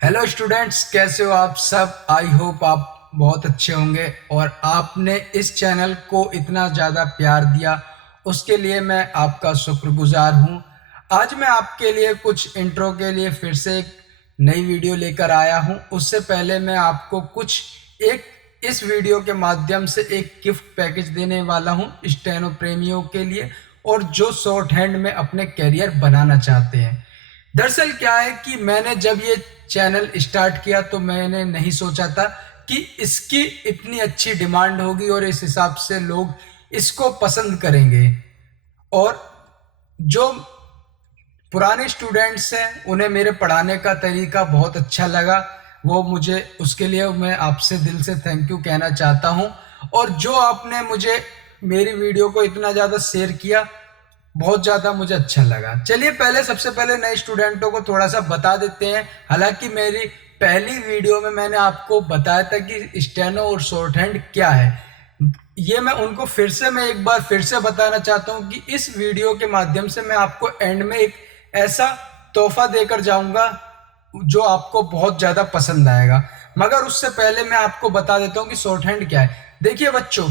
Hello students, कैसे हो आप सब। आई होप आप बहुत अच्छे होंगे और आपने इस चैनल को इतना ज़्यादा प्यार दिया उसके लिए मैं आपका शुक्रगुजार हूँ। आज मैं आपके लिए कुछ इंट्रो के लिए फिर से एक नई वीडियो लेकर आया हूँ। उससे पहले मैं आपको कुछ एक इस वीडियो के माध्यम से एक गिफ्ट पैकेज देने वाला हूँ स्टेनो प्रेमियों के लिए और जो शॉर्ट हैंड में अपने करियर बनाना चाहते हैं। दरअसल क्या है कि मैंने जब ये चैनल स्टार्ट किया तो मैंने नहीं सोचा था कि इसकी इतनी अच्छी डिमांड होगी और इस हिसाब से लोग इसको पसंद करेंगे। और जो पुराने स्टूडेंट्स हैं उन्हें मेरे पढ़ाने का तरीका बहुत अच्छा लगा, वो मुझे उसके लिए मैं आपसे दिल से थैंक यू कहना चाहता हूँ। और जो आपने मुझे मेरी वीडियो को इतना ज़्यादा शेयर किया, बहुत ज़्यादा मुझे अच्छा लगा। चलिए पहले सबसे पहले नए स्टूडेंटों को थोड़ा सा बता देते हैं। हालांकि मेरी पहली वीडियो में मैंने आपको बताया था कि स्टेनो और शॉर्ट हैंड क्या है, ये मैं उनको मैं एक बार फिर से बताना चाहता हूँ कि इस वीडियो के माध्यम से मैं आपको एंड में एक ऐसा तोहफा देकर जाऊंगा जो आपको बहुत ज़्यादा पसंद आएगा। मगर उससे पहले मैं आपको बता देता हूँ कि शॉर्ट हैंड क्या है। देखिए बच्चों,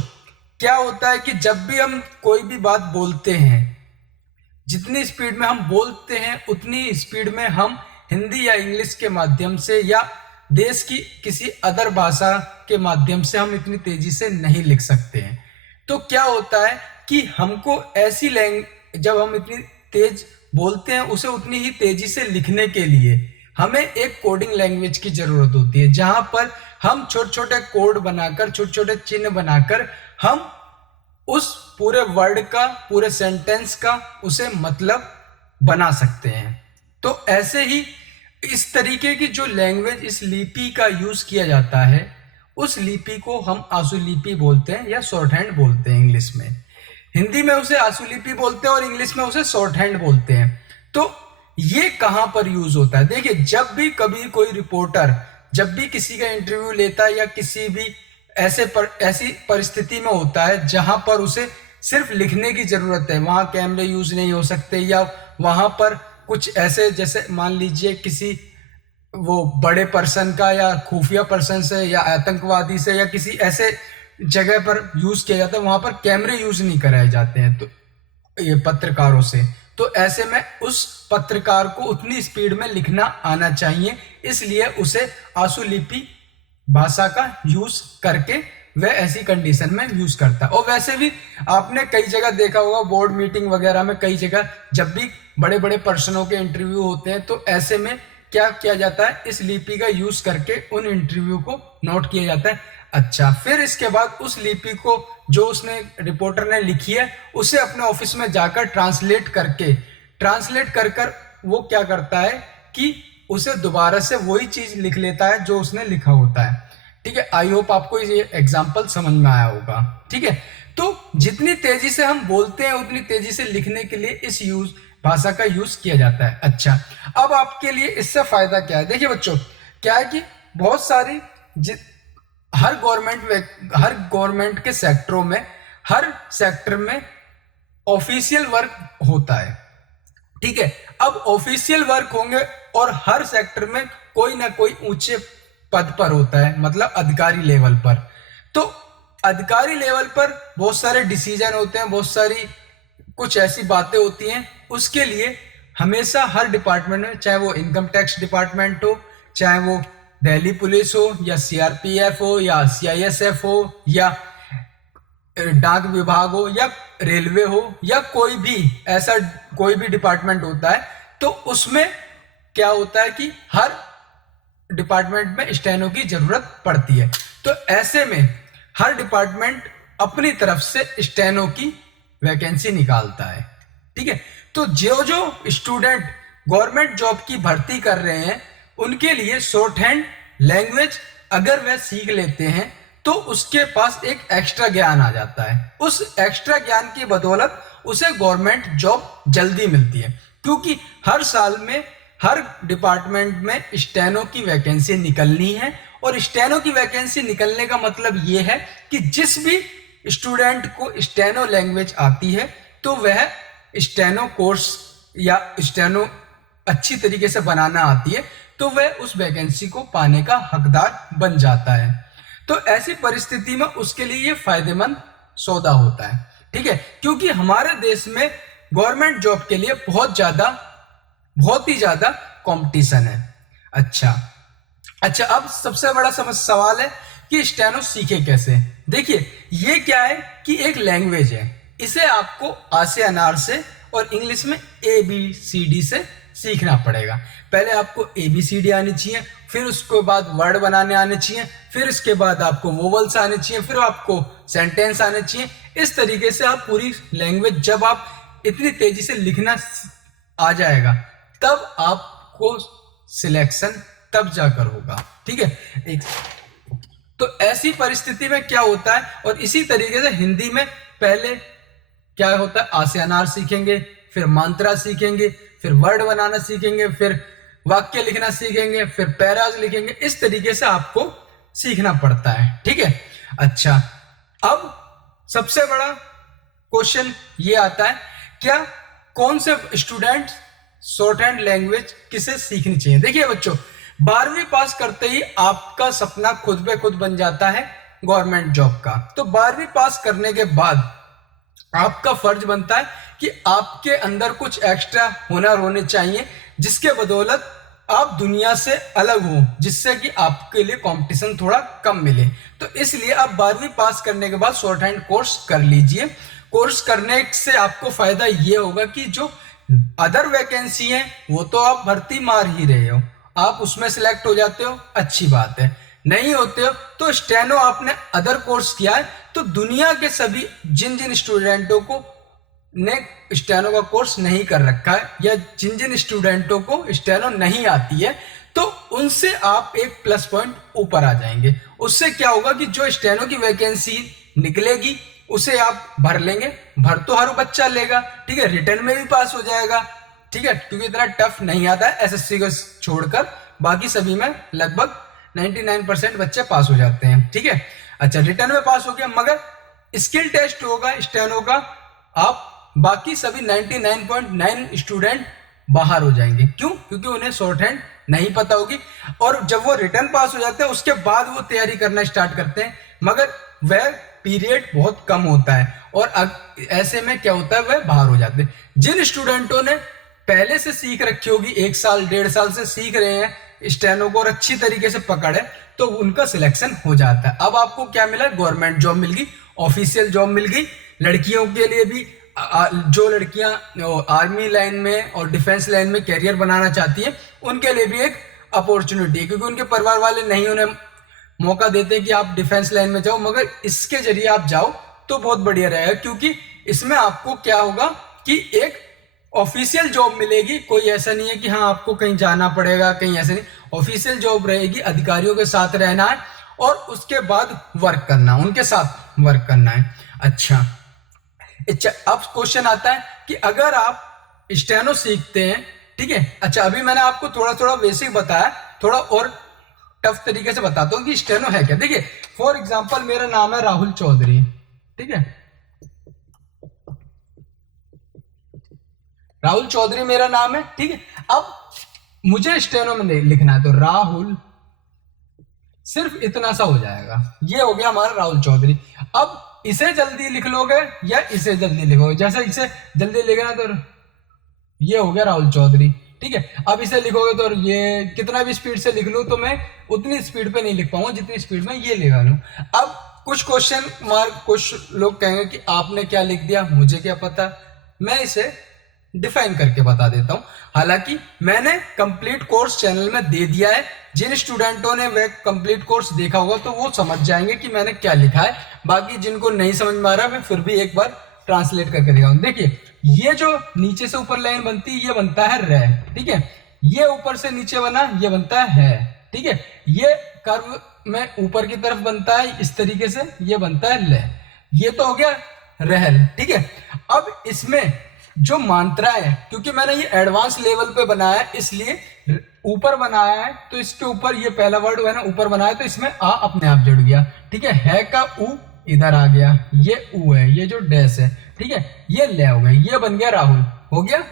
क्या होता है कि जब भी हम कोई भी बात बोलते हैं, जितनी स्पीड में हम बोलते हैं उतनी स्पीड में हम हिंदी या इंग्लिश के माध्यम से या देश की किसी अदर भाषा के माध्यम से हम इतनी तेजी से नहीं लिख सकते हैं। तो क्या होता है कि हमको ऐसी लैंग्वेज, जब हम इतनी तेज बोलते हैं उसे उतनी ही तेजी से लिखने के लिए हमें एक कोडिंग लैंग्वेज की जरूरत होती है, जहां पर हम छोटे छोटे कोड बनाकर, छोटे छोटे चिन्ह बनाकर हम उस पूरे वर्ड का, पूरे सेंटेंस का उसे मतलब बना सकते हैं। तो ऐसे ही इस तरीके की जो लैंग्वेज, इस लिपि का यूज किया जाता है, उस लिपि को हम आशुलिपि बोलते हैं या शॉर्ट हैंड बोलते हैं इंग्लिश में। हिंदी में उसे आशुलिपि बोलते हैं और इंग्लिश में उसे शॉर्ट हैंड बोलते हैं। तो ये कहां पर यूज होता है? देखिए, जब भी कभी कोई रिपोर्टर जब भी किसी का इंटरव्यू लेता है या किसी भी ऐसी परिस्थिति में होता है जहां पर उसे सिर्फ लिखने की जरूरत है, वहां कैमरे यूज नहीं हो सकते, या वहां पर कुछ ऐसे, जैसे मान लीजिए किसी वो बड़े पर्सन का या खुफिया पर्सन से या आतंकवादी से या किसी ऐसे जगह पर यूज किया जाता है, वहां पर कैमरे यूज नहीं कराए जाते हैं तो ये पत्रकारों से। तो ऐसे में उस पत्रकार को उतनी स्पीड में लिखना आना चाहिए, इसलिए उसे आशुलिपि भाषा का यूज करके वह ऐसी कंडीशन में यूज करता है। और वैसे भी आपने कई जगह देखा होगा, बोर्ड मीटिंग वगैरह में कई जगह जब भी बड़े बड़े पर्सनों के इंटरव्यू होते हैं तो ऐसे में क्या किया जाता है, इस लिपि का यूज करके उन इंटरव्यू को नोट किया जाता है। अच्छा, फिर इसके बाद उस लिपि को जो उसने रिपोर्टर ने लिखी है उसे अपने ऑफिस में जाकर ट्रांसलेट कर कर वो क्या करता है कि उसे दोबारा से वही चीज लिख लेता है जो उसने लिखा होता है। ठीक है, आई होप आपको ये एग्जाम्पल समझ में आया होगा। ठीक है, तो जितनी तेजी से हम बोलते हैं उतनी तेजी से लिखने के लिए इस भाषा का यूज किया जाता है। अच्छा, अब आपके लिए इससे फायदा क्या है? देखिए बच्चों, क्या है कि बहुत सारी हर गवर्नमेंट के सेक्टरों में, हर सेक्टर में ऑफिशियल वर्क होता है। ठीक है, अब ऑफिशियल वर्क होंगे और हर सेक्टर में कोई ना कोई ऊंचे पद पर होता है, मतलब अधिकारी लेवल पर। तो अधिकारी लेवल पर बहुत सारे डिसीजन होते हैं, बहुत सारी कुछ ऐसी बातें होती हैं। उसके लिए हमेशा हर डिपार्टमेंट में, चाहे वो इनकम टैक्स डिपार्टमेंट हो, चाहे वो दिल्ली पुलिस हो या सीआरपीएफ हो या सीआईएसएफ हो या डाक विभाग हो या रेलवे हो या कोई भी ऐसा कोई भी डिपार्टमेंट होता है, तो उसमें क्या होता है कि हर डिपार्टमेंट में स्टेनो की जरूरत पड़ती है। तो ऐसे में हर डिपार्टमेंट अपनी तरफ से स्टेनो की वैकेंसी निकालता है। ठीक है, तो जो जो स्टूडेंट गवर्नमेंट जॉब की भर्ती कर रहे हैं उनके लिए शॉर्ट हैंड लैंग्वेज अगर वह सीख लेते हैं तो उसके पास एक एक्स्ट्रा ज्ञान आ जाता है। उस एक्स्ट्रा ज्ञान की बदौलत उसे गवर्नमेंट जॉब जल्दी मिलती है, क्योंकि हर साल में हर डिपार्टमेंट में स्टेनो की वैकेंसी निकलनी है। और स्टेनो की वैकेंसी निकलने का मतलब यह है कि जिस भी स्टूडेंट को स्टेनो लैंग्वेज आती है तो वह स्टेनो कोर्स या स्टेनो अच्छी तरीके से बनाना आती है तो वह उस वैकेंसी को पाने का हकदार बन जाता है। तो ऐसी परिस्थिति में उसके लिए ये फायदेमंद सौदा होता है, ठीक है, क्योंकि हमारे देश में गवर्नमेंट जॉब के लिए बहुत ही ज्यादा कंपटीशन है। अच्छा, अब सबसे बड़ा सवाल है कि स्टेनो सीखे कैसे। देखिए, ये क्या है कि एक लैंग्वेज है, इसे आपको आ से अनार से और इंग्लिश में ABCD से सीखना पड़ेगा। पहले आपको ABCD आनी चाहिए, फिर उसके बाद वर्ड बनाने आने चाहिए, फिर इसके बाद आपको वोवल्स आने चाहिए, फिर आपको सेंटेंस आने चाहिए। इस तरीके से आप पूरी लैंग्वेज, जब आप इतनी तेजी से लिखना आ जाएगा तब आपको सिलेक्शन तब जाकर होगा, ठीक है। तो ऐसी परिस्थिति में क्या होता है, और इसी तरीके से हिंदी में पहले क्या होता है, आ से अनार सीखेंगे, फिर मात्रा सीखेंगे, फिर वर्ड बनाना सीखेंगे, फिर वाक्य लिखना सीखेंगे, फिर पैराज लिखेंगे। इस तरीके से आपको सीखना पड़ता है, ठीक है। अच्छा, अब सबसे बड़ा क्वेश्चन ये आता है, क्या कौन से स्टूडेंट शॉर्ट हैंड लैंग्वेज किसे सीखनी चाहिए। देखिए बच्चों, 12वीं पास करते ही आपका सपना खुद पे खुद बन जाता है गवर्नमेंट जॉब का। तो 12वीं पास करने के बाद आपका फर्ज बनता है कि आपके अंदर कुछ एक्स्ट्रा हुनर होने चाहिए, जिसके बदौलत आप दुनिया से अलग हो, जिससे कि आपके लिए कंपटीशन थोड़ा कम मिले। तो इसलिए आप 12वीं पास करने के बाद शॉर्ट हैंड कोर्स कर लीजिए। कोर्स करने से आपको फायदा ये होगा कि जो अदर वैकेंसी है वो तो आप भर्ती मार ही रहे हो, आप उसमें सिलेक्ट हो जाते हो, अच्छी बात है। नहीं होते हो तो स्टेनो आपने अदर कोर्स किया है, तो दुनिया के सभी जिन स्टूडेंटों को ने स्टेनो का कोर्स नहीं कर रखा है, या जिन स्टूडेंटों को स्टेनो नहीं आती है, तो उनसे आप एक प्लस पॉइंट ऊपर आ जाएंगे। उससे क्या होगा कि जो स्टेनो की वैकेंसी निकलेगी उसे आप भर लेंगे। भर तो हर बच्चा लेगा, ठीक है, रिटर्न में भी पास हो जाएगा, ठीक है, क्योंकि इतना टफ नहीं आता है एसएससी को छोड़कर, बाकी सभी में लगभग 99% बच्चे पास हो जाते हैं, ठीक है। अच्छा, रिटर्न में पास हो गया, मगर स्किल टेस्ट होगा स्टेनो का, आप बाकी सभी 99.9 स्टूडेंट बाहर हो जाएंगे। क्यों? क्योंकि उन्हें शॉर्ट हैंड नहीं पता होगी, और जब वो रिटर्न पास हो जाते हैं उसके बाद वो तैयारी करना स्टार्ट करते हैं, मगर वह पीरियड बहुत कम होता है, और ऐसे में क्या होता है, वह बाहर हो जाते हैं। जिन स्टूडेंटों ने पहले से सीख रखी होगी, 1 साल 1.5 साल से सीख रहे हैं स्टेनो को और अच्छी तरीके से पकड़े, तो उनका सिलेक्शन हो जाता है। अब आपको क्या मिला, गवर्नमेंट जॉब मिल गई, ऑफिशियल जॉब मिल गई। लड़कियों के लिए भी, जो लड़कियां आर्मी लाइन में और डिफेंस लाइन में कैरियर बनाना चाहती हैं, उनके लिए भी एक अपॉर्चुनिटी है, क्योंकि उनके परिवार वाले नहीं उन्हें मौका देते कि आप डिफेंस लाइन में जाओ, मगर इसके जरिए आप जाओ तो बहुत बढ़िया रहेगा, क्योंकि इसमें आपको क्या होगा कि एक ऑफिशियल जॉब मिलेगी। कोई ऐसा नहीं है कि हाँ आपको कहीं जाना पड़ेगा, कहीं ऐसा नहीं, ऑफिशियल जॉब रहेगी, अधिकारियों के साथ रहना है और उसके बाद वर्क करना, उनके साथ वर्क करना है। अच्छा, अब क्वेश्चन आता है कि अगर आप स्टेनो सीखते हैं, ठीक है। अच्छा, अभी मैंने आपको थोड़ा बेसिक बताया, थोड़ा और टफ तरीके से बताता हूं कि स्टेनो है क्या। देखिए, फॉर एग्जांपल मेरा नाम है राहुल चौधरी, ठीक है, राहुल चौधरी मेरा नाम है, ठीक है। अब मुझे स्टेनो में लिखना है, तो राहुल सिर्फ इतना सा हो जाएगा, ये हो गया हमारा राहुल चौधरी। अब इसे जल्दी लिख लोगे या इसे जल्दी लिखोगे, जैसे इसे जल्दी लिखना तो ये हो गया राहुल चौधरी, ठीक है। अब इसे लिखोगे तो ये कितना भी स्पीड से लिख लूं तो मैं उतनी स्पीड पे नहीं लिख पाऊंगा जितनी स्पीड में ये लिखा लूं। अब कुछ क्वेश्चन मार्क, कुछ लोग कहेंगे कि आपने क्या लिख दिया, मुझे क्या पता, मैं इसे डिफाइन करके बता देता हूं। हालांकि मैंने कंप्लीट कोर्स चैनल में दे दिया है, जिन स्टूडेंटों ने वह कंप्लीट कोर्स देखा होगा तो वो समझ जाएंगे कि मैंने क्या लिखा है। बाकी जिनको नहीं समझ में आ रहा मैं फिर भी एक बार ट्रांसलेट करके दिखाऊं। देखिए, ये जो नीचे से ऊपर लाइन बनती है ये बनता है रे, ठीक है, ये ऊपर से नीचे बना ये बनता है, ठीक है, ये कर्व में ऊपर की तरफ बनता है इस तरीके से, ये बनता है ले, ये तो हो गया रहल, ठीक है। अब इसमें जो मात्रा है, क्योंकि मैंने ये एडवांस लेवल पे बनाया है इसलिए ऊपर बनाया है, तो इसके ऊपर ये पहला वर्ड है ना ऊपर बनाया, तो इसमें आ अपने आप जुड़ गया, ठीक है का ऊ इधर आ गया, ये ऊ है, ये जो डैश है, ठीक है, ये ले हो गया, ये बन गया राहुल, हो गया।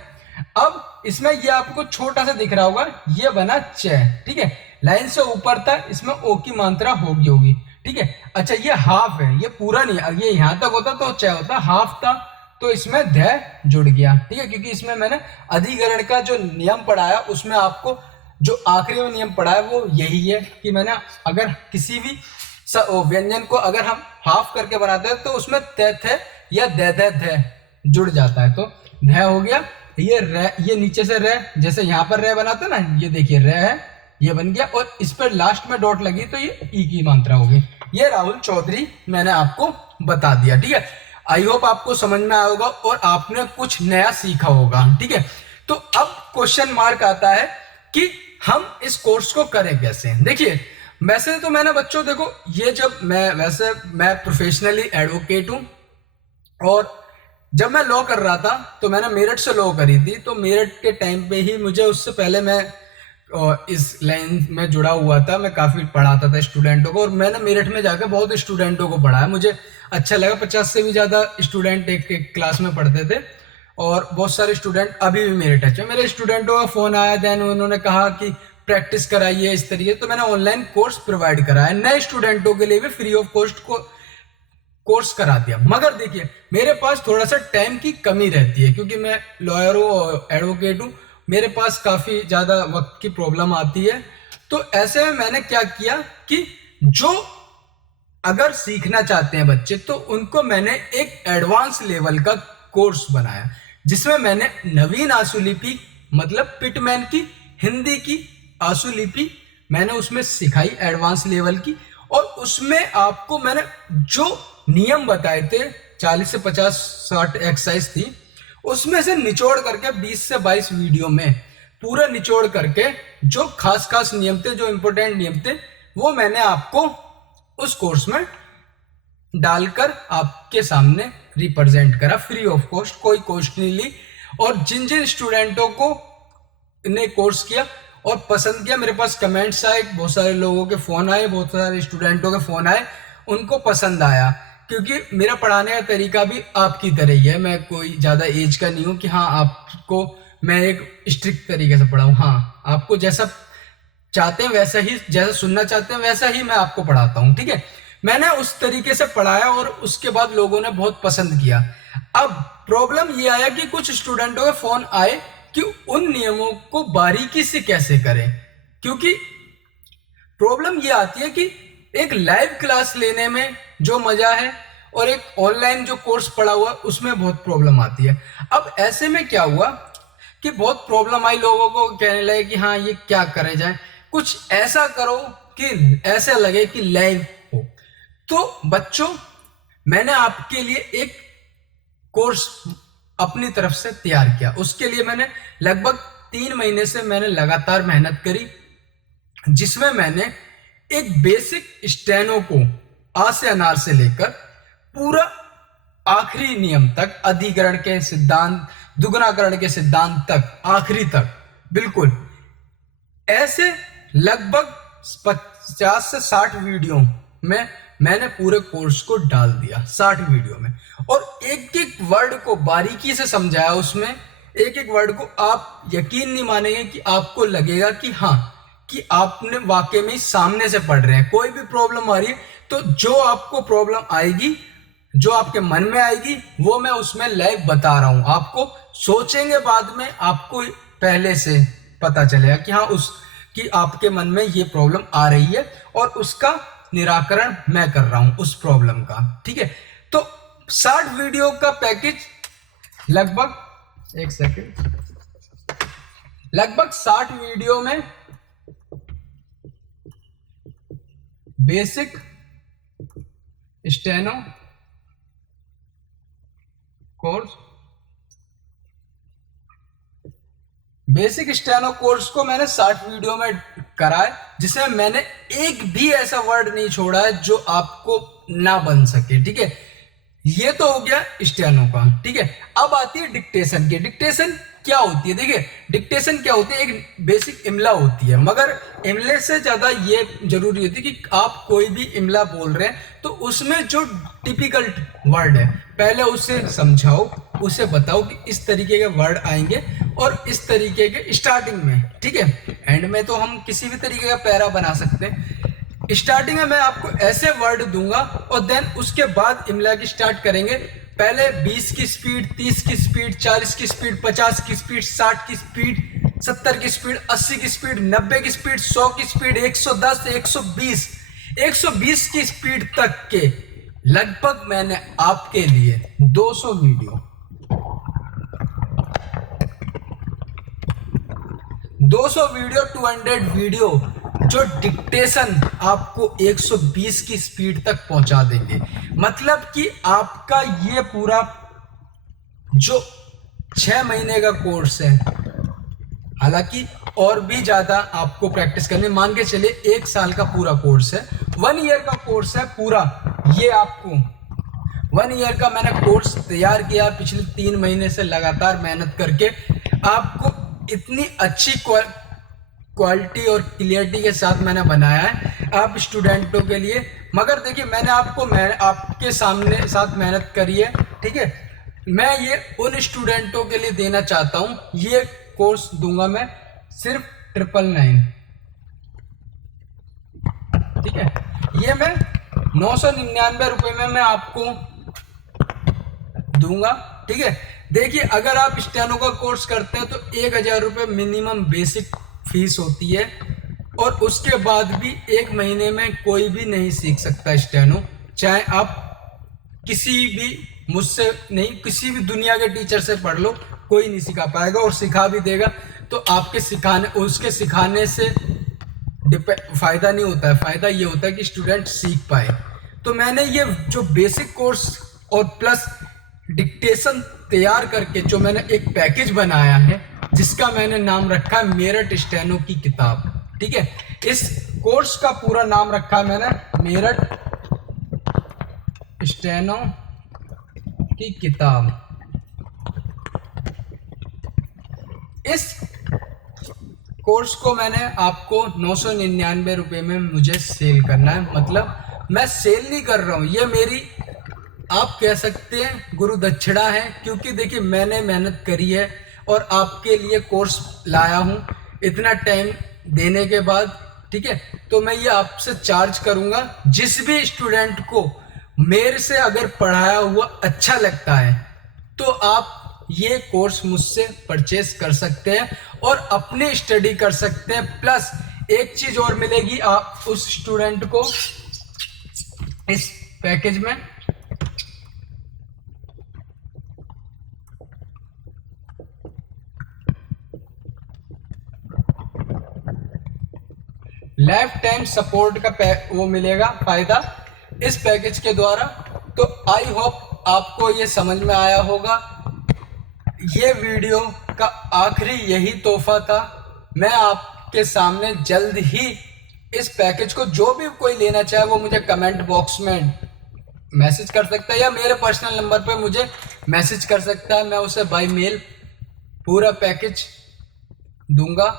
अब इसमें ये आपको छोटा सा दिख रहा होगा, ये बना च, ठीक है। लाइन से ऊपर तक इसमें ओ की मात्रा होगी, ठीक है। अच्छा ये हाफ है, ये पूरा नहीं, ये यहां तक होता तो च होता, हाफ था तो इसमें ध जुड़ गया, ठीक है। क्योंकि इसमें मैंने अधिकरण का जो नियम पढ़ाया उसमें आपको जो आखिरी में नियम पढ़ा है वो यही है कि मैंने अगर किसी भी व्यंजन को अगर हम हाफ करके बनाते हैं तो उसमें त थ या ध जुड़ जाता है। तो ध हो गया, ये र, ये नीचे से र, जैसे यहाँ पर र बनाते ना, ये देखिए र है, ये बन गया, और इस पर लास्ट में डॉट लगी तो ये ई की मात्रा होगी। ये राहुल चौधरी मैंने आपको बता दिया, ठीक है। आई होप आपको समझ में आया होगा और आपने कुछ नया सीखा होगा, ठीक है। तो अब क्वेश्चन मार्क आता है कि हम इस कोर्स को करें कैसे। देखिए वैसे तो मैंने बच्चों देखो, ये जब मैं प्रोफेशनली एडवोकेट हूं, और जब मैं लॉ कर रहा था तो मैंने मेरठ से लॉ करी थी। तो मेरठ के टाइम पे ही मुझे, उससे पहले मैं इस लाइन में जुड़ा हुआ था, मैं काफ़ी पढ़ाता था स्टूडेंटों को, और मैंने मेरठ में जाकर बहुत स्टूडेंटों को पढ़ाया, मुझे अच्छा लगा। 50 से भी ज़्यादा स्टूडेंट एक क्लास में पढ़ते थे, और बहुत सारे स्टूडेंट अभी भी मेरे टच में। मेरे स्टूडेंटों का फ़ोन आया, देन उन्होंने कहा कि प्रैक्टिस कराइए इस तरीके, तो मैंने ऑनलाइन कोर्स प्रोवाइड कराया, नए स्टूडेंटों के लिए भी फ्री ऑफ कॉस्ट को कोर्स करा दिया। मगर देखिए मेरे पास थोड़ा सा टाइम की कमी रहती है, क्योंकि मैं लॉयर हूँ और एडवोकेट हूँ, मेरे पास काफ़ी ज़्यादा वक्त की प्रॉब्लम आती है। तो ऐसे में मैंने क्या किया कि जो अगर सीखना चाहते हैं बच्चे, तो उनको मैंने एक एडवांस लेवल का कोर्स बनाया, जिसमें मैंने नवीन आशुलिपि मतलब पिटमैन की हिंदी की आशुलिपि मैंने उसमें सिखाई एडवांस लेवल की, और उसमें आपको मैंने जो नियम बताए थे 40 से 50-60 एक्सरसाइज थी, उसमें से निचोड़ करके 20 से 22 वीडियो में पूरा निचोड़ करके जो खास नियम थे, जो इंपॉर्टेंट नियम थे, वो मैंने आपको उस कोर्स में डालकर आपके सामने रिप्रेजेंट करा फ्री ऑफ कॉस्ट, कोई कॉस्ट नहीं ली। और जिन जिन स्टूडेंटों को ने कोर्स किया और पसंद किया, मेरे पास कमेंट्स आए, बहुत सारे लोगों के फ़ोन आए, बहुत सारे स्टूडेंटों के फ़ोन आए, उनको पसंद आया। क्योंकि मेरा पढ़ाने का तरीका भी आपकी तरह ही है, मैं कोई ज़्यादा एज का नहीं हूँ कि हाँ आपको मैं एक स्ट्रिक्ट तरीके से पढ़ाऊँ। हाँ, आपको जैसा चाहते हैं वैसा ही, जैसा सुनना चाहते हैं वैसा ही मैं आपको पढ़ाता हूँ, ठीक है। मैंने उस तरीके से पढ़ाया और उसके बाद लोगों ने बहुत पसंद किया। अब प्रॉब्लम ये आया कि कुछ स्टूडेंटों के फ़ोन आए कि उन नियमों को बारीकी से कैसे करें, क्योंकि प्रॉब्लम ये आती है कि एक लाइव क्लास लेने में जो मजा है और एक ऑनलाइन जो कोर्स पढ़ा हुआ उसमें बहुत प्रॉब्लम आती है। अब ऐसे में क्या हुआ कि बहुत प्रॉब्लम आई, लोगों को कहने लगे कि हाँ ये क्या करे जाए, कुछ ऐसा करो कि ऐसे लगे कि लाइव हो। तो बच्चों मैंने आपके लिए एक कोर्स अपनी तरफ से तैयार किया। उसके लिए मैंने लगभग 3 महीने से मैंने लगातार मेहनत करी, जिसमें मैंने एक बेसिक स्टेनो को आ से अनार से लेकर पूरा आखिरी नियम तक, अधिकरण के सिद्धांत, दुगुनाकरण के सिद्धांत तक, आखिरी तक बिल्कुल ऐसे लगभग 50 से 60 वीडियो में मैंने पूरे कोर्स को डाल दिया, 60 वीडियो में, और एक एक वर्ड को बारीकी से समझाया। उसमें एक एक वर्ड को आप यकीन नहीं मानेंगे कि आपको लगेगा कि हाँ कि आपने वाकई में सामने से पढ़ रहे हैं। कोई भी प्रॉब्लम आ रही है तो जो आपको प्रॉब्लम आएगी, जो आपके मन में आएगी, वो मैं उसमें लाइव बता रहा हूं। आपको सोचेंगे बाद में, आपको पहले से पता चलेगा कि हाँ कि आपके मन में ये प्रॉब्लम आ रही है और उसका निराकरण मैं कर रहा हूं उस प्रॉब्लम का, ठीक है। तो 60 वीडियो का पैकेज लगभग 60 वीडियो में basic steno course, basic steno course को मैंने 60 वीडियो में करा है, जिसमें मैंने एक भी ऐसा वर्ड नहीं छोड़ा है जो आपको ना बन सके, ठीक है। ये तो हो गया स्टेनो का, ठीक है। अब आती है डिक्टेशन की। डिक्टेशन क्या होती है? देखिए डिक्टेशन क्या होती है, एक बेसिक इमला होती है, मगर इमले से ज्यादा ये जरूरी होती है कि आप कोई भी इमला बोल रहे हैं तो उसमें जो टिपिकल वर्ड है पहले उसे समझाओ, उसे बताओ कि इस तरीके के वर्ड आएंगे, और इस तरीके के स्टार्टिंग में, ठीक है। एंड में तो हम किसी भी तरीके का पैरा बना सकते हैं। स्टार्टिंग में मैं आपको ऐसे वर्ड दूंगा और देन उसके बाद इमला की स्टार्ट करेंगे। पहले 20 की स्पीड, 30 की स्पीड, 40 की स्पीड, 50 की स्पीड, 60 की स्पीड, 70 की स्पीड, 80 की स्पीड, 90 की स्पीड, 100 की स्पीड, 110, 120 की स्पीड तक के लगभग मैंने आपके लिए 200 वीडियो 200 वीडियो जो डिक्टेशन आपको 120 की स्पीड तक पहुंचा देंगे। मतलब कि आपका ये पूरा जो 6 महीने का कोर्स है, हालांकि और भी ज्यादा आपको प्रैक्टिस करनी, मान के चलिए 1 साल का पूरा कोर्स है, 1 ईयर का कोर्स है पूरा। ये आपको 1 ईयर का मैंने कोर्स तैयार किया, पिछले 3 महीने से लगातार मेहनत करके आपको इतनी अच्छी क्वालिटी और क्लियरिटी के साथ मैंने बनाया है आप स्टूडेंटों के लिए। मगर देखिए मैंने आपके सामने साथ मेहनत करी है, ठीक है। मैं ये उन स्टूडेंटों के लिए देना चाहता हूँ। ये कोर्स दूंगा मैं सिर्फ 999, ठीक है। ये मैं 999 रुपये में मैं आपको दूंगा, ठीक है। देखिए अगर आप स्टेनो का कोर्स करते हैं तो 1000 रुपये मिनिमम बेसिक फीस होती है, और उसके बाद भी 1 महीने में कोई भी नहीं सीख सकता स्टेनो। चाहे आप किसी भी, मुझसे नहीं, किसी भी दुनिया के टीचर से पढ़ लो, कोई नहीं सिखा पाएगा, और सिखा भी देगा तो आपके उसके सिखाने से फायदा नहीं होता है। फायदा ये होता है कि स्टूडेंट सीख पाए। तो मैंने ये जो बेसिक कोर्स और प्लस डिक्टेशन तैयार करके जो मैंने एक पैकेज बनाया है, जिसका मैंने नाम रखा है मेरठ स्टेनो की किताब, ठीक है। इस कोर्स का पूरा नाम रखा है मैंने मेरठ स्टेनो की किताब। इस कोर्स को मैंने आपको 999 रुपये में मुझे सेल करना है। मतलब मैं सेल नहीं कर रहा हूँ, ये मेरी, आप कह सकते हैं, गुरु दक्षिणा है। क्योंकि देखिए मैंने मेहनत करी है और आपके लिए कोर्स लाया हूँ इतना टाइम देने के बाद, ठीक है। तो मैं ये आपसे चार्ज करूँगा। जिस भी स्टूडेंट को मेरे से अगर पढ़ाया हुआ अच्छा लगता है तो आप ये कोर्स मुझसे परचेस कर सकते हैं और अपनी स्टडी कर सकते हैं। प्लस एक चीज़ और मिलेगी आप उस स्टूडेंट को इस पैकेज में, लाइफ टाइम सपोर्ट का वो मिलेगा फायदा इस पैकेज के द्वारा। तो आई होप आपको ये समझ में आया होगा। ये वीडियो का आखिरी यही तोहफा था। मैं आपके सामने जल्द ही इस पैकेज को, जो भी कोई लेना चाहे वो मुझे कमेंट बॉक्स में मैसेज कर सकता है या मेरे पर्सनल नंबर पे मुझे मैसेज कर सकता है। मैं उसे बाय मेल पूरा पैकेज दूंगा।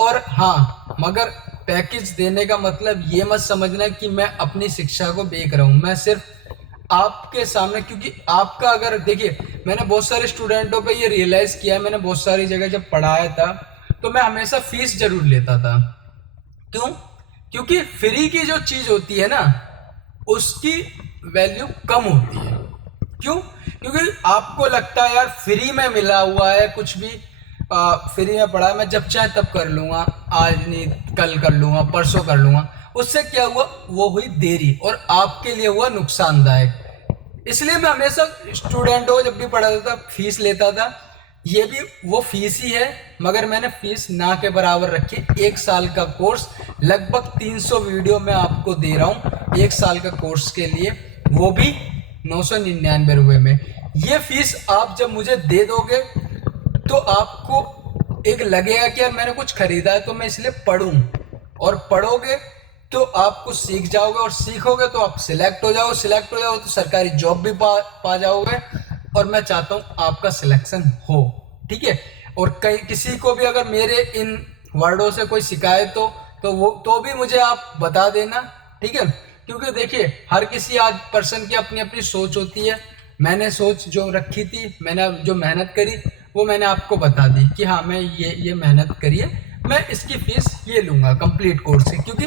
और हाँ, मगर पैकेज देने का मतलब ये मत समझना कि मैं अपनी शिक्षा को बेच रहा हूँ। मैं सिर्फ आपके सामने, क्योंकि आपका, अगर देखिए मैंने बहुत सारे स्टूडेंटों पे ये रियलाइज किया, मैंने बहुत सारी जगह जब पढ़ाया था तो मैं हमेशा फीस जरूर लेता था। क्यों? क्योंकि फ्री की जो चीज़ होती है ना, उसकी वैल्यू कम होती है। क्यों? क्योंकि आपको लगता है यार फ्री में मिला हुआ है, कुछ भी फ्री में पढ़ा, मैं जब चाहे तब कर लूँगा, आज नहीं कल कर लूँगा, परसों कर लूँगा। उससे क्या हुआ? वो हुई देरी और आपके लिए हुआ नुकसानदायक। इसलिए मैं हमेशा स्टूडेंटों को जब भी पढ़ाता था फीस लेता था। ये भी वो फीस ही है, मगर मैंने फीस ना के बराबर रखी। 1 साल का कोर्स, लगभग 300 वीडियो मैं आपको दे रहा हूँ 1 साल का कोर्स के लिए, वो भी 999 रुपये में। ये फीस आप जब मुझे दे दोगे तो आपको एक लगेगा कि यार मैंने कुछ खरीदा है तो मैं इसलिए पढ़ूं, और पढ़ोगे तो आप कुछ सीख जाओगे, और सीखोगे तो आप सिलेक्ट हो जाओगे, सिलेक्ट हो जाओगे तो सरकारी जॉब भी पा जाओगे। और मैं चाहता हूं आपका सिलेक्शन हो, ठीक है। और कहीं किसी को भी अगर मेरे इन वर्डों से कोई शिकायत हो तो भी मुझे आप बता देना, ठीक है। क्योंकि देखिए हर किसी आज पर्सन की अपनी अपनी सोच होती है। मैंने सोच जो रखी थी, मैंने जो मेहनत करी वो मैंने आपको बता दी कि हाँ मैं ये मेहनत करिए, मैं इसकी फ़ीस ये लूँगा कंप्लीट कोर्स की। क्योंकि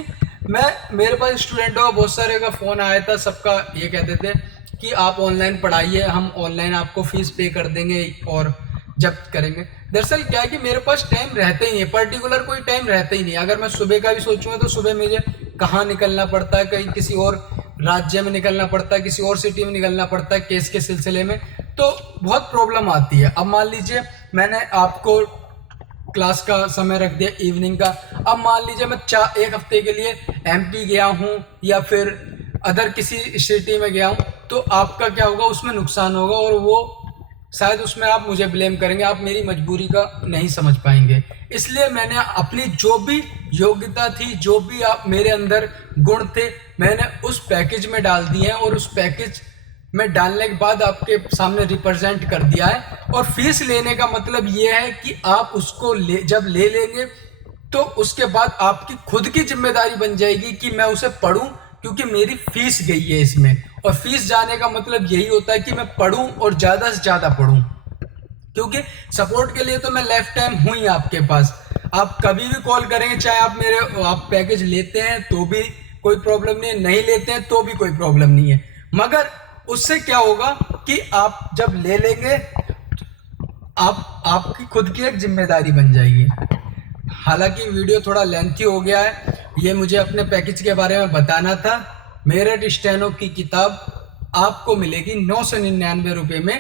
मेरे पास स्टूडेंटों का बहुत सारे का फ़ोन आया था, सबका ये कहते थे कि आप ऑनलाइन पढ़ाइए, हम ऑनलाइन आपको फ़ीस पे कर देंगे और जब्त करेंगे। दरअसल क्या है कि मेरे पास टाइम रहता ही नहीं है, पर्टिकुलर कोई टाइम रहता ही नहीं। अगर मैं सुबह का भी सोचूंगा तो सुबह मुझे कहाँ निकलना पड़ता है, कहीं किसी और राज्य में निकलना पड़ता है, किसी और सिटी में निकलना पड़ता है केस के सिलसिले में, तो बहुत प्रॉब्लम आती है। अब मान लीजिए मैंने आपको क्लास का समय रख दिया इवनिंग का, अब मान लीजिए मैं 1 हफ्ते के लिए एमपी गया हूँ या फिर अदर किसी सिटी में गया हूँ, तो आपका क्या होगा, उसमें नुकसान होगा और वो शायद उसमें आप मुझे ब्लेम करेंगे, आप मेरी मजबूरी का नहीं समझ पाएंगे। इसलिए मैंने अपनी जो भी योग्यता थी, जो भी आप मेरे अंदर गुण थे, मैंने उस पैकेज में डाल दिए हैं और उस पैकेज में डालने के बाद आपके सामने रिप्रेजेंट कर दिया है। और फीस लेने का मतलब ये है कि आप उसको जब ले लेंगे तो उसके बाद आपकी खुद की जिम्मेदारी बन जाएगी कि मैं उसे पढूं, क्योंकि मेरी फीस गई है इसमें। और फीस जाने का मतलब यही होता है कि मैं पढूं और ज़्यादा से ज़्यादा पढूं, क्योंकि सपोर्ट के लिए तो मैं लाइफ टाइम हूँ ही आपके पास। आप कभी भी कॉल करेंगे, चाहे आप पैकेज लेते हैं तो भी कोई प्रॉब्लम नहीं है, नहीं लेते हैं तो भी कोई प्रॉब्लम नहीं है। मगर उससे क्या होगा कि आप जब ले लेंगे, आपकी खुद की एक जिम्मेदारी बन जाएगी। हालांकि वीडियो थोड़ा लेंथी हो गया है, ये मुझे अपने पैकेज के बारे में बताना था। मेरठ स्टेनो की किताब आपको मिलेगी 999 रुपये में,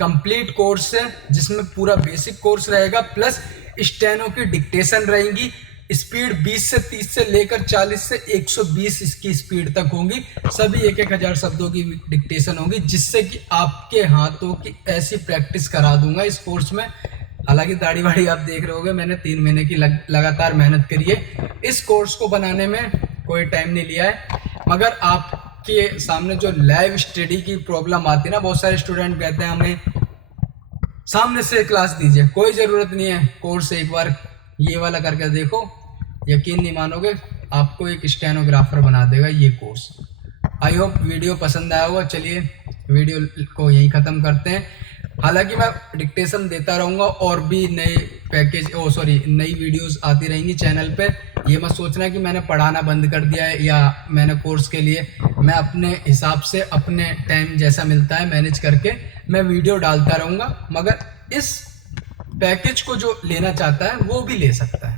कंप्लीट कोर्स है जिसमें पूरा बेसिक कोर्स रहेगा, प्लस स्टेनो की डिक्टेशन रहेंगी। स्पीड 20 से 30 से लेकर 40 से 120 इसकी स्पीड तक होगी। सभी 1,000 शब्दों की डिक्टेशन होगी, जिससे कि आपके हाथों की ऐसी प्रैक्टिस करा दूंगा इस कोर्स में। हालांकि दाढ़ी वाड़ी आप देख रहे होगे, मैंने 3 महीने की लगातार मेहनत करी है। इस कोर्स को बनाने में कोई टाइम नहीं लिया है, मगर आपके सामने जो लाइव स्टडी की प्रॉब्लम आती है ना, बहुत सारे स्टूडेंट कहते हैं हमें सामने से क्लास दीजिए। कोई ज़रूरत नहीं है, कोर्स एक बार ये वाला करके देखो, यकीन नहीं मानोगे, आपको एक स्टेनोग्राफर बना देगा ये कोर्स। आई होप वीडियो पसंद आया होगा। चलिए वीडियो को यहीं ख़त्म करते हैं। हालांकि मैं डिक्टेशन देता रहूँगा और भी नए नई वीडियोस आती रहेंगी चैनल पे। ये मत सोचना कि मैंने पढ़ाना बंद कर दिया है या मैंने कोर्स के लिए, मैं अपने हिसाब से अपने टाइम जैसा मिलता है मैनेज करके मैं वीडियो डालता रहूँगा। मगर इस पैकेज को जो लेना चाहता है वो भी ले सकता है।